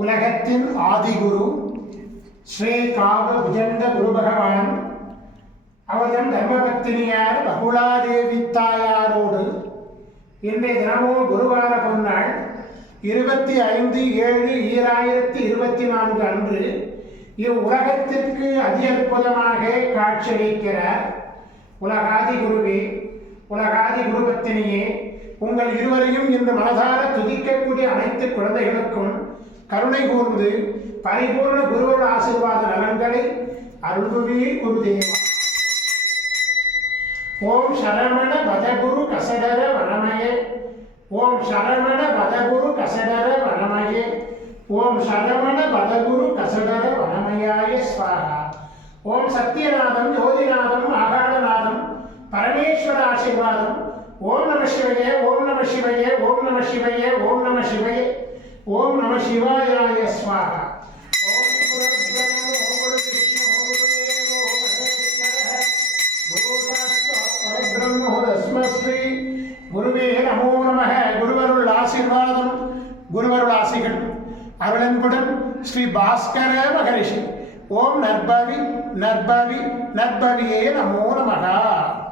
உலகத்தின் ஆதிகுரு ஸ்ரீ காவ புஜண்ட குரு பகவான் அவர்தம் தர்மபத்தினியார் பகுலாதேவி தாயாரோடு இன்றைய தினமோ குருவார பொன்னாள் 25/7/2024 அன்று இவ்வுலகத்திற்கு அதி அற்புதமாக காட்சியளிக்கிறார். உலகாதி குருவே, உலகாதி குருபத்தினியே, உங்கள் இருவரையும் இன்று மனதார துதிக்கக்கூடிய அனைத்து குழந்தைகளுக்கும் கருணை கூர்ந்து பரிபூர்ண குருவோட ஆசீர்வாத நலன்களை அருள்குவே குருதேவா. ஓம் சரவண பதகுரு கசடர வனமயே, ஓம் சரவண பதகுரு கசடர வனமயே, ஓம் சரவண பதகுரு கசடர வனமயாய ஸ்வாஹா. ஓம் சத்யநாதம் ஜோதிநாதம் ஆகாடநாதம் பரமேஸ்வர ஆசீர்வாதம். ஓம் நம சிவயே, ஓம் நம சிவயே, ஓம் நம சிவயே, ஓம் நம சிவயே, ஓம் நம சிவாயாய ஸ்வாஹா. ஓம் குருர்பிரம்ம குரு விஷ்ணு குருதேவோ மகேஸ்வரः குரு சாட்சாத் பரபிரம்ம தஸ்மை குருவே நமோ நமः. குருவருள் ஆசீர்வாதம், குருவருள் ஆசிகள் அருளன்புடன் ஸ்ரீ பாஸ்கர மகரிஷி. ஓம் நற்பவி நற்பவி நற்பவியே நமோ நமः.